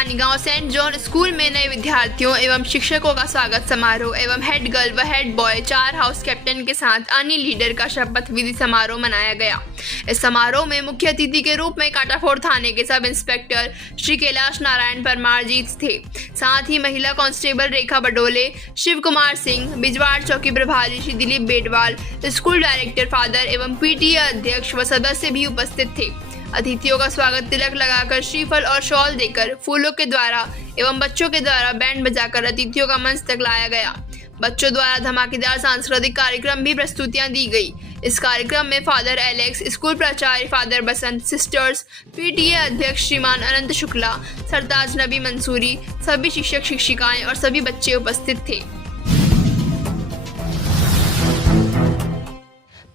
कानीगांव Saint John school में नए विद्यार्थियों एवं शिक्षकों का स्वागत समारोह एवं हेड गर्ल व हेड बॉय 4 हाउस कैप्टन के साथ अन्य लीडर का शपथ विधि समारोह मनाया गया। इस समारोह में मुख्य अतिथि के रूप में काटाफोड़ थाने के सब इंस्पेक्टर श्री कैलाश नारायण परमार जी थे। साथ ही महिला कांस्टेबल रेखा बडोले, शिव कुमार सिंह, बिजवाड़ चौकी प्रभारी Shri Dilip Betwal, school director father एवं पीटीए अध्यक्ष व सदस्य भी उपस्थित थे। अतिथियों का स्वागत तिलक लगाकर, श्रीफल और शॉल देकर, फूलों के द्वारा एवं बच्चों के द्वारा बैंड बजाकर अतिथियों का मंच तक लाया गया। बच्चों द्वारा धमाकेदार सांस्कृतिक कार्यक्रम भी प्रस्तुतियां दी गई। इस कार्यक्रम में फादर एलेक्स, स्कूल प्राचार्य फादर बसंत, सिस्टर्स, पीटीए अध्यक्ष श्रीमान अनंत शुक्ला, सरताज नबी मंसूरी, सभी शिक्षक शिक्षिकाएं और सभी बच्चे उपस्थित थे।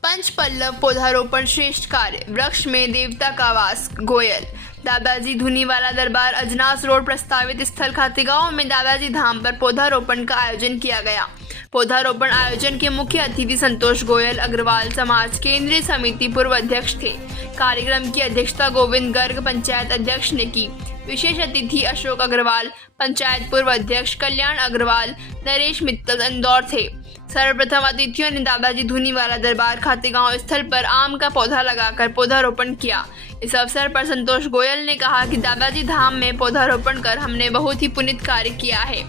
पंच पल्लव पौधारोपण श्रेष्ठ कार्य, वृक्ष में देवता का वास, गोयल। दादाजी धुनीवाला दरबार अजनास रोड प्रस्तावित स्थल खातेगांव में दादाजी धाम पर पौधारोपण का आयोजन किया गया। पौधारोपण आयोजन के मुख्य अतिथि संतोष गोयल अग्रवाल समाज केंद्रीय समिति पूर्व अध्यक्ष थे। कार्यक्रम की अध्यक्षता गोविंद गर्ग पंचायत अध्यक्ष ने की। विशेष अतिथि अशोक अग्रवाल पंचायत पूर्व अध्यक्ष, कल्याण अग्रवाल, नरेश मित्तल इंदौर थे। सर्वप्रथम अतिथियों ने दादाजी धुनीवाला दरबार खातेगांव स्थल पर आम का पौधा लगाकर पौधारोपण किया। इस अवसर पर संतोष गोयल ने कहा कि दादाजी धाम में पौधारोपण कर हमने बहुत ही पुनीत कार्य किया है।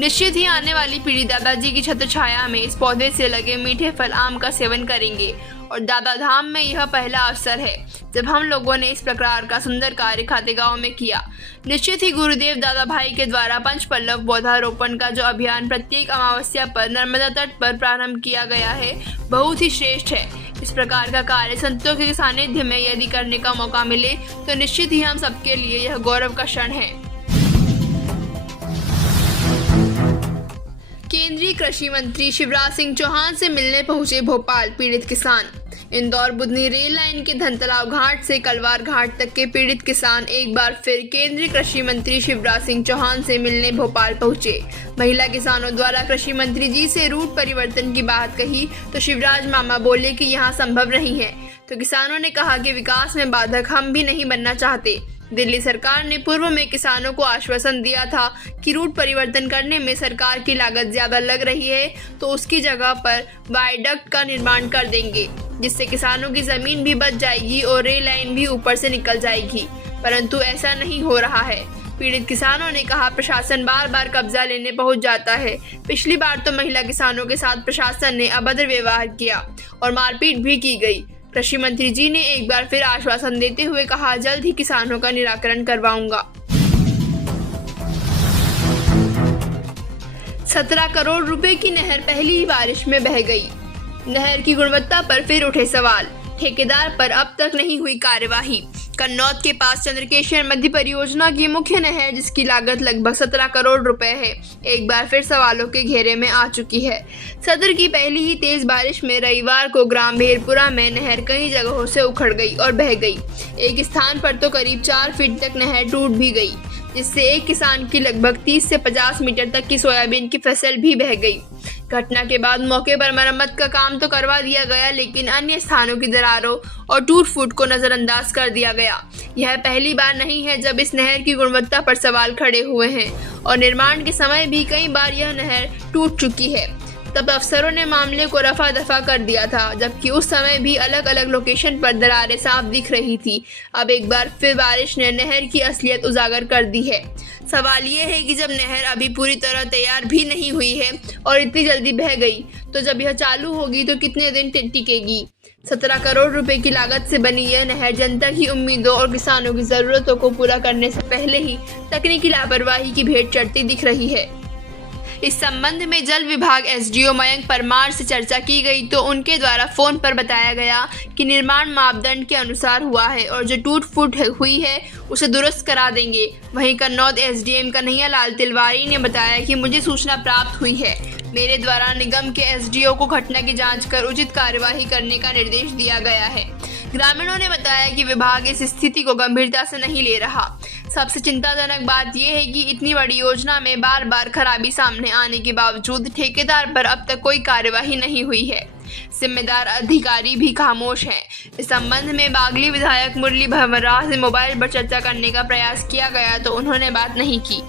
निश्चित ही आने वाली पीढ़ी दादाजी की छत्र छाया में इस पौधे से लगे मीठे फल आम का सेवन करेंगे और दादा धाम में यह पहला अवसर है जब हम लोगों ने इस प्रकार का सुंदर कार्य खातेगांव में किया। निश्चित ही गुरुदेव दादा भाई के द्वारा पंच पल्लव पौधारोपण का जो अभियान प्रत्येक अमावस्या पर नर्मदा तट पर प्रारंभ किया गया है, बहुत ही श्रेष्ठ है। इस प्रकार का कार्य संतों के सानिध्य में यदि करने का मौका मिले तो निश्चित ही हम सबके लिए यह गौरव का क्षण है। केंद्रीय कृषि मंत्री शिवराज सिंह चौहान से मिलने पहुंचे भोपाल पीड़ित किसान। इंदौर बुधनी रेल लाइन के धनतलाव घाट से कलवार घाट तक के पीड़ित किसान एक बार फिर केंद्रीय कृषि मंत्री शिवराज सिंह चौहान से मिलने भोपाल पहुंचे। महिला किसानों द्वारा कृषि मंत्री जी से रूट परिवर्तन की बात कही तो शिवराज मामा बोले कि यहाँ संभव नहीं है, तो किसानों ने कहा कि विकास में बाधक हम भी नहीं बनना चाहते। दिल्ली सरकार ने पूर्व में किसानों को आश्वासन दिया था कि रूट परिवर्तन करने में सरकार की लागत ज्यादा लग रही है तो उसकी जगह पर वायडक्ट का निर्माण कर देंगे, जिससे किसानों की जमीन भी बच जाएगी और रेल लाइन भी ऊपर से निकल जाएगी, परंतु ऐसा नहीं हो रहा है। पीड़ित किसानों ने कहा प्रशासन बार बार कब्जा लेने पहुंच जाता है। पिछली बार तो महिला किसानों के साथ प्रशासन ने अभद्र व्यवहार किया और मारपीट भी की गई। कृषि मंत्री जी ने एक बार फिर आश्वासन देते हुए कहा जल्द ही किसानों का निराकरण करवाऊंगा। 17 करोड़ रुपए की नहर पहली ही बारिश में बह गई। नहर की गुणवत्ता पर फिर उठे सवाल, ठेकेदार पर अब तक नहीं हुई कार्यवाही। कन्नौज के पास चंद्रकेश्वर मध्य परियोजना की मुख्य नहर जिसकी लागत लगभग 17 करोड़ रुपए है, एक बार फिर सवालों के घेरे में आ चुकी है। सत्र की पहली ही तेज बारिश में रविवार को ग्राम भेरपुरा में नहर कई जगहों से उखड़ गई और बह गई। एक स्थान पर तो करीब 4 फीट तक नहर टूट भी गई, जिससे एक किसान की लगभग 30 से 50 मीटर तक की सोयाबीन की फसल भी बह गई। घटना के बाद मौके पर मरम्मत का काम तो करवा दिया गया, लेकिन अन्य स्थानों की दरारों और टूट फूट को नजरअंदाज कर दिया गया। यह पहली बार नहीं है जब इस नहर की गुणवत्ता पर सवाल खड़े हुए हैं और निर्माण के समय भी कई बार यह नहर टूट चुकी है। तब अफसरों ने मामले को रफा दफा कर दिया था, जबकि उस समय भी अलग अलग लोकेशन पर दरारें साफ दिख रही थी। अब एक बार फिर बारिश ने नहर की असलियत उजागर कर दी है। सवाल ये है कि जब नहर अभी पूरी तरह तैयार भी नहीं हुई है और इतनी जल्दी बह गई, तो जब यह चालू होगी तो कितने दिन टिकेगी। 17 करोड़ रुपए की लागत से बनी यह नहर जनता की उम्मीदों और किसानों की जरूरतों को पूरा करने से पहले ही तकनीकी लापरवाही की भेंट चढ़ती दिख रही है। इस संबंध में जल विभाग एसडीओ मयंक परमार से चर्चा की गई तो उनके द्वारा फोन पर बताया गया कि निर्माण मापदंड के अनुसार हुआ है और जो टूट फूट हुई है उसे दुरुस्त करा देंगे। वहीं कन्नौज एसडीएम कन्हैया लाल तिलवारी ने बताया कि मुझे सूचना प्राप्त हुई है, मेरे द्वारा निगम के एसडीओ को घटना की जांच कर उचित कार्यवाही करने का निर्देश दिया गया है। ग्रामीणों ने बताया कि विभाग इस स्थिति को गंभीरता से नहीं ले रहा। सबसे चिंताजनक बात यह है कि इतनी बड़ी योजना में बार बार खराबी सामने आने के बावजूद ठेकेदार पर अब तक कोई कार्यवाही नहीं हुई है। जिम्मेदार अधिकारी भी खामोश हैं। इस संबंध में बागली विधायक मुरली भंवरा से मोबाइल पर चर्चा करने का प्रयास किया गया तो उन्होंने बात नहीं की।